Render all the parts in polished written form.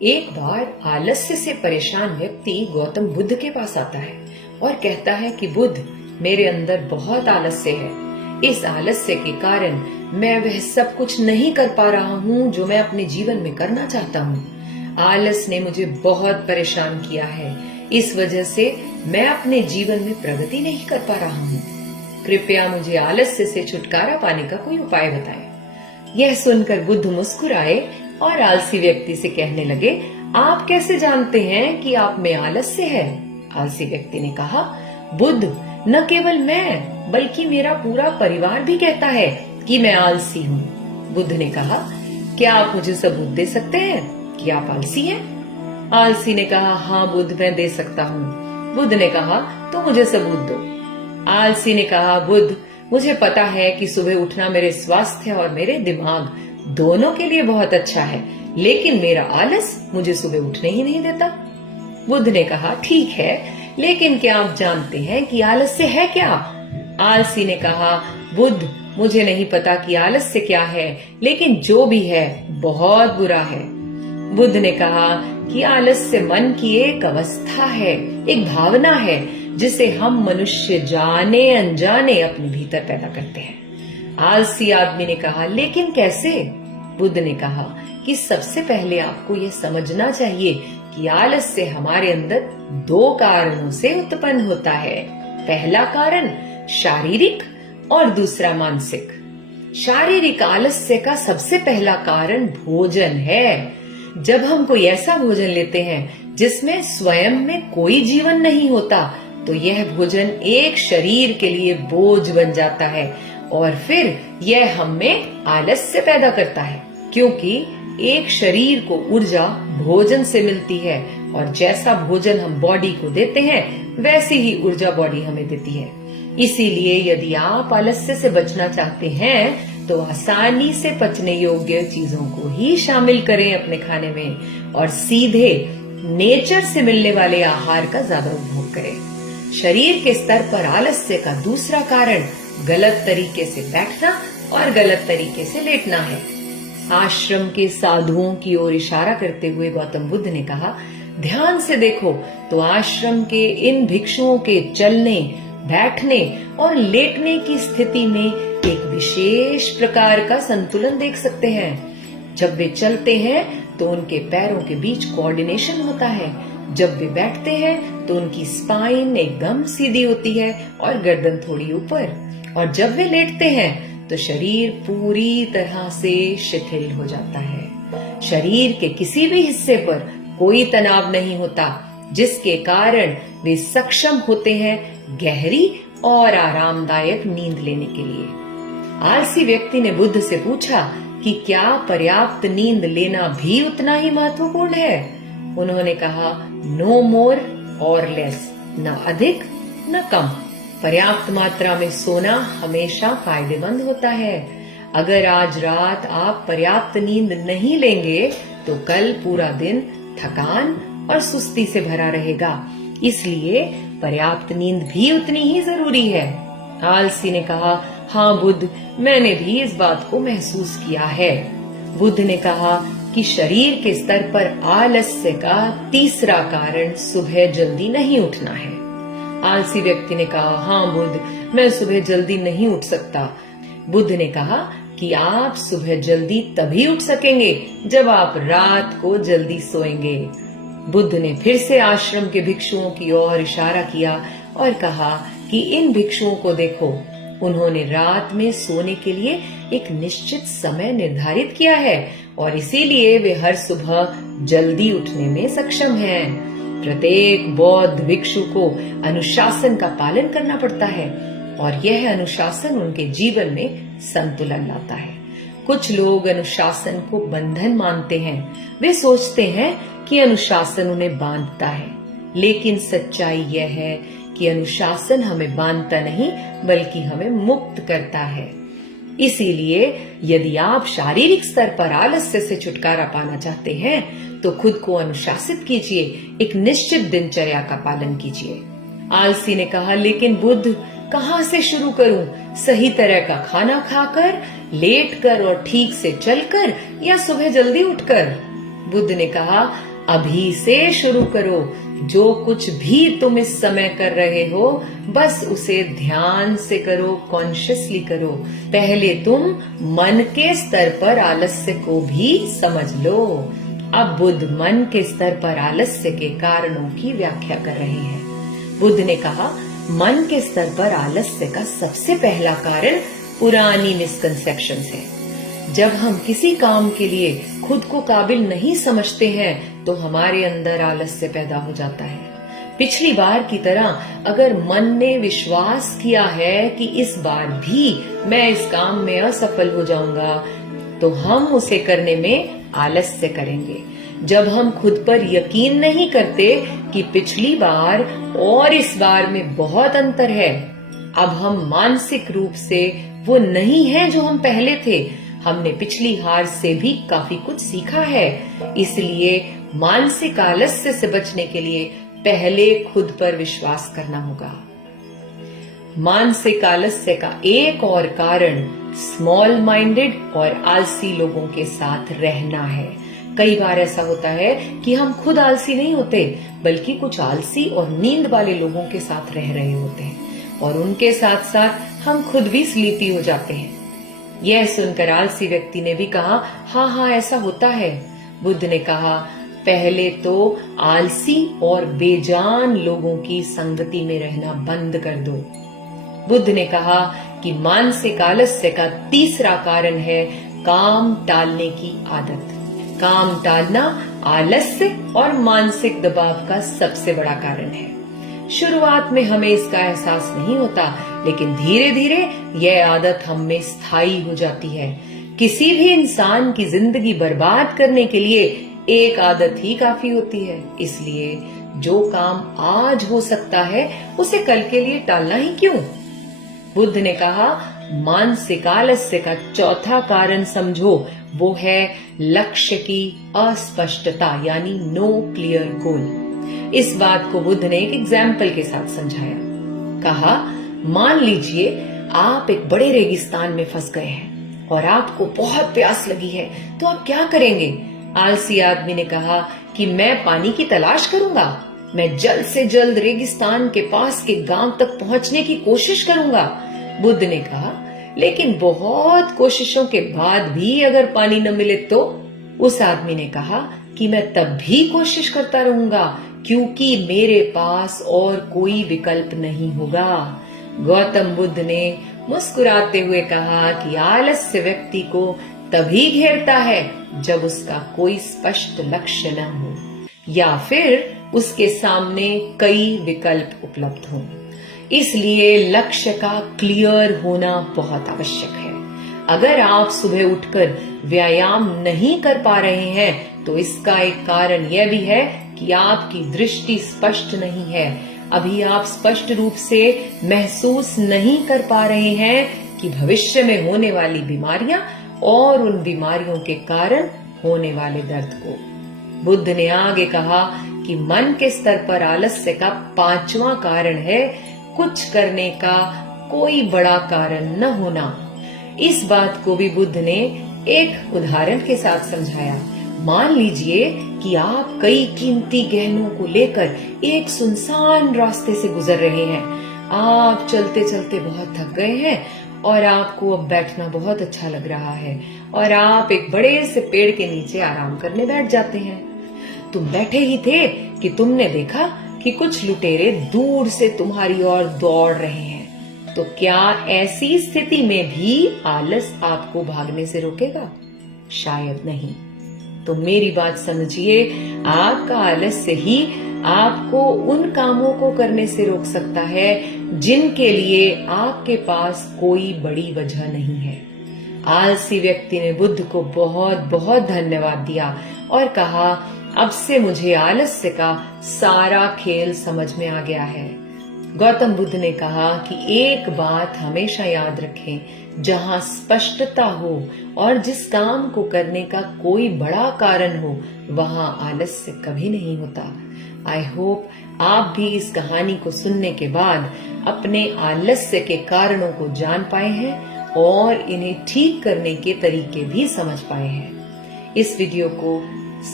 एक बार आलस्य से परेशान व्यक्ति गौतम बुद्ध के पास आता है और कहता है कि बुद्ध, मेरे अंदर बहुत आलस्य है। इस आलस्य के कारण मैं वह सब कुछ नहीं कर पा रहा हूँ जो मैं अपने जीवन में करना चाहता हूँ। आलस ने मुझे बहुत परेशान किया है। इस वजह से मैं अपने जीवन में प्रगति नहीं कर पा रहा हूँ। कृपया मुझे आलस्य से छुटकारा पाने का कोई उपाय बताएं। यह सुनकर बुद्ध मुस्कुराए और आलसी व्यक्ति से कहने लगे, आप कैसे जानते हैं कि आप में आलस्य है? आलसी व्यक्ति ने कहा, बुद्ध, न केवल मैं बल्कि मेरा पूरा परिवार भी कहता है कि मैं आलसी हूँ। बुद्ध ने कहा, क्या आप मुझे सबूत दे सकते हैं कि आप आलसी हैं? आलसी ने कहा, हाँ बुद्ध, मैं दे सकता हूँ। बुद्ध ने कहा, तो मुझे सबूत दो। आलसी ने कहा, बुद्ध, मुझे पता है कि सुबह उठना मेरे स्वास्थ्य और मेरे दिमाग दोनों के लिए बहुत अच्छा है, लेकिन मेरा आलस मुझे सुबह उठने ही नहीं देता। बुद्ध ने कहा, ठीक है, लेकिन क्या आप जानते हैं कि आलस्य है क्या? आलसी ने कहा, बुद्ध, मुझे नहीं पता कि आलस्य क्या है, लेकिन जो भी है बहुत बुरा है। बुद्ध ने कहा कि आलस्य मन की एक अवस्था है, एक भावना है जिसे हम मनुष्य जाने अनजाने अपने भीतर पैदा करते हैं। आलसी आदमी ने कहा, लेकिन कैसे? बुद्ध ने कहा कि सबसे पहले आपको यह समझना चाहिए कि आलस्य हमारे अंदर दो कारणों से उत्पन्न होता है। पहला कारण शारीरिक और दूसरा मानसिक। शारीरिक आलस्य का सबसे पहला कारण भोजन है। जब हम कोई ऐसा भोजन लेते हैं जिसमें स्वयं में कोई जीवन नहीं होता, तो यह भोजन एक शरीर के लिए बोझ बन जाता है और फिर यह हम में आलस्य पैदा करता है, क्योंकि एक शरीर को ऊर्जा भोजन से मिलती है और जैसा भोजन हम बॉडी को देते हैं वैसी ही ऊर्जा बॉडी हमें देती है। इसीलिए यदि आप आलस्य से बचना चाहते हैं तो आसानी से पचने योग्य चीजों को ही शामिल करें अपने खाने में और सीधे नेचर से मिलने वाले आहार का ज्यादा उपभोग करें। शरीर के स्तर पर आलस्य का दूसरा कारण गलत तरीके से बैठना और गलत तरीके से लेटना है। आश्रम के साधुओं की ओर इशारा करते हुए गौतम बुद्ध ने कहा, ध्यान से देखो तो आश्रम के इन भिक्षुओं के चलने, बैठने और लेटने की स्थिति में एक विशेष प्रकार का संतुलन देख सकते हैं। जब वे चलते हैं तो उनके पैरों के बीच कोऑर्डिनेशन होता है। जब वे बैठते हैं तो उनकी स्पाइन एकदम सीधी होती है और गर्दन थोड़ी ऊपर, और जब वे लेटते हैं तो शरीर पूरी तरह से शिथिल हो जाता है। शरीर के किसी भी हिस्से पर कोई तनाव नहीं होता, जिसके कारण वे सक्षम होते हैं गहरी और आरामदायक नींद लेने के लिए। आलसी व्यक्ति ने बुद्ध से पूछा कि क्या पर्याप्त नींद लेना भी उतना ही महत्वपूर्ण है? उन्होंने कहा, नो मोर और लेस, न अधिक न कम। पर्याप्त मात्रा में सोना हमेशा फायदेमंद होता है। अगर आज रात आप पर्याप्त नींद नहीं लेंगे तो कल पूरा दिन थकान और सुस्ती से भरा रहेगा। इसलिए पर्याप्त नींद भी उतनी ही जरूरी है। आलसी ने कहा, हाँ बुद्ध, मैंने भी इस बात को महसूस किया है। बुद्ध ने कहा कि शरीर के स्तर पर आलस्य का तीसरा कारण सुबह जल्दी नहीं उठना है। आलसी व्यक्ति ने कहा, हाँ बुद्ध, मैं सुबह जल्दी नहीं उठ सकता। बुद्ध ने कहा कि आप सुबह जल्दी तभी उठ सकेंगे जब आप रात को जल्दी सोएंगे। बुद्ध ने फिर से आश्रम के भिक्षुओं की ओर इशारा किया और कहा कि इन भिक्षुओं को देखो, उन्होंने रात में सोने के लिए एक निश्चित समय निर्धारित किया है और इसीलिए वे हर सुबह जल्दी उठने में सक्षम हैं। प्रत्येक बौद्ध भिक्षु को अनुशासन का पालन करना पड़ता है और यह अनुशासन उनके जीवन में संतुलन लाता है। कुछ लोग अनुशासन को बंधन मानते हैं। वे सोचते हैं कि अनुशासन उन्हें बांधता है, लेकिन सच्चाई यह है कि अनुशासन हमें बांधता नहीं बल्कि हमें मुक्त करता है। इसीलिए यदि आप शारीरिक स्तर पर आलस्य से छुटकारा पाना चाहते हैं तो खुद को अनुशासित कीजिए, एक निश्चित दिनचर्या का पालन कीजिए। आलसी ने कहा, लेकिन बुद्ध, कहाँ से शुरू करूं? सही तरह का खाना खाकर, लेटकर और ठीक से चलकर, या सुबह जल्दी उठकर? बुद्ध ने कहा, अभी से शुरू करो। जो कुछ भी तुम इस समय कर रहे हो, बस उसे ध्यान से करो, कॉन्शियसली करो। पहले तुम मन के स्तर पर आलस्य को भी समझ लो। अब बुद्ध मन के स्तर पर आलस्य के कारणों की व्याख्या कर रहे हैं। बुद्ध ने कहा, मन के स्तर पर आलस्य का सबसे पहला कारण पुरानी मिसकंसेप्शंस है। जब हम किसी काम के लिए खुद को काबिल नहीं समझते हैं तो हमारे अंदर आलस्य पैदा हो जाता है। पिछली बार की तरह अगर मन ने विश्वास किया है कि इस बार भी मैं इस काम में असफल हो जाऊंगा, तो हम उसे करने में आलस्य करेंगे। जब हम खुद पर यकीन नहीं करते कि पिछली बार और इस बार में बहुत अंतर है, अब हम मानसिक रूप से वो नहीं है जो हम पहले थे। हमने पिछली हार से भी काफी कुछ सीखा है। इसलिए मानसिक आलस्य से बचने के लिए पहले खुद पर विश्वास करना होगा। मानसिक आलस्य का एक और कारण स्मॉल माइंडेड और आलसी लोगों के साथ रहना है। कई बार ऐसा होता है कि हम खुद आलसी नहीं होते, बल्कि कुछ आलसी और नींद वाले लोगों के साथ रह रहे होते हैं और उनके साथ साथ हम खुद भी स्लीपी हो जाते हैं। यह सुनकर आलसी व्यक्ति ने भी कहा, हाँ, ऐसा होता है। बुद्ध ने कहा, पहले तो आलसी और बेजान लोगों की संगति में रहना बंद कर दो। बुद्ध ने कहा कि मानसिक आलस्य का तीसरा कारण है काम टालने की आदत। काम टालना आलस्य और मानसिक दबाव का सबसे बड़ा कारण है। शुरुआत में हमें इसका एहसास नहीं होता, लेकिन धीरे धीरे यह आदत हम में स्थायी हो जाती है। किसी भी इंसान की जिंदगी बर्बाद करने के लिए एक आदत ही काफी होती है। इसलिए जो काम आज हो सकता है उसे कल के लिए टालना ही क्यों। बुद्ध ने कहा, मानसिक आलस्य का चौथा कारण समझो, वो है लक्ष्य की अस्पष्टता, यानी नो क्लियर गोल। इस बात को बुद्ध ने एक एग्जाम्पल के साथ समझाया। कहा, मान लीजिए आप एक बड़े रेगिस्तान में फंस गए हैं और आपको बहुत प्यास लगी है, तो आप क्या करेंगे। आलसी आदमी ने कहा कि मैं पानी की तलाश करूंगा। मैं जल्द से जल्द रेगिस्तान के पास के गांव तक पहुंचने की कोशिश करूंगा। बुद्ध ने कहा, लेकिन बहुत कोशिशों के बाद भी अगर पानी न मिले तो। उस आदमी ने कहा कि मैं तब भी कोशिश करता रहूंगा, क्योंकि मेरे पास और कोई विकल्प नहीं होगा। गौतम बुद्ध ने मुस्कुराते हुए कहा कि आलस्य व्यक्ति को तभी घेरता है जब उसका कोई स्पष्ट लक्ष्य न हो या फिर उसके सामने कई विकल्प उपलब्ध हों। इसलिए लक्ष्य का क्लियर होना बहुत आवश्यक है। अगर आप सुबह उठकर व्यायाम नहीं कर पा रहे हैं, तो इसका एक कारण यह भी है कि आपकी दृष्टि स्पष्ट नहीं है। अभी आप स्पष्ट रूप से महसूस नहीं कर पा रहे हैं कि भविष्य में होने वाली बीमारियां और उन बीमारियों के कारण होने वाले दर्द को। बुद्ध ने आगे कहा कि मन के स्तर पर आलस्य का पांचवा कारण है कुछ करने का कोई बड़ा कारण न होना। इस बात को भी बुद्ध ने एक उदाहरण के साथ समझाया। मान लीजिए कि आप कई कीमती गहनों को लेकर एक सुनसान रास्ते से गुजर रहे हैं। आप चलते चलते बहुत थक गए हैं और आपको अब बैठना बहुत अच्छा लग रहा है और आप एक बड़े से पेड़ के नीचे आराम करने बैठ जाते हैं। तुम बैठे ही थे कि तुमने देखा कि कुछ लुटेरे दूर से तुम्हारी ओर दौड़ रहे हैं। तो क्या ऐसी स्थिति में भी आलस आपको भागने से रोकेगा? शायद नहीं। तो मेरी बात समझिए, आपका आलस्य ही आपको उन कामों को करने से रोक सकता है जिनके लिए आपके पास कोई बड़ी वजह नहीं है। आलसी व्यक्ति ने बुद्ध को बहुत बहुत धन्यवाद दिया और कहा, अब से मुझे आलस्य का सारा खेल समझ में आ गया है। गौतम बुद्ध ने कहा कि एक बात हमेशा याद रखें, जहां स्पष्टता हो और जिस काम को करने का कोई बड़ा कारण हो, वहां आलस्य कभी नहीं होता। आई होप आप भी इस कहानी को सुनने के बाद अपने आलस्य के कारणों को जान पाए हैं और इन्हें ठीक करने के तरीके भी समझ पाए हैं। इस वीडियो को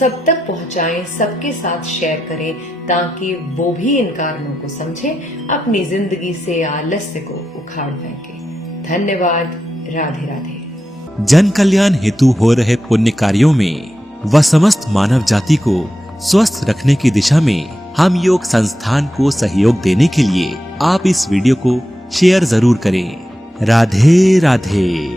सब तक पहुंचाएं, सबके साथ शेयर करें ताकि वो भी इन कारणों को समझे, अपनी जिंदगी से आलस्य को उखाड़ फेंके। धन्यवाद। राधे राधे। जन कल्याण हेतु हो रहे पुण्य कार्यों में व समस्त मानव जाति को स्वस्थ रखने की दिशा में हम योग संस्थान को सहयोग देने के लिए आप इस वीडियो को शेयर जरूर करें। राधे राधे।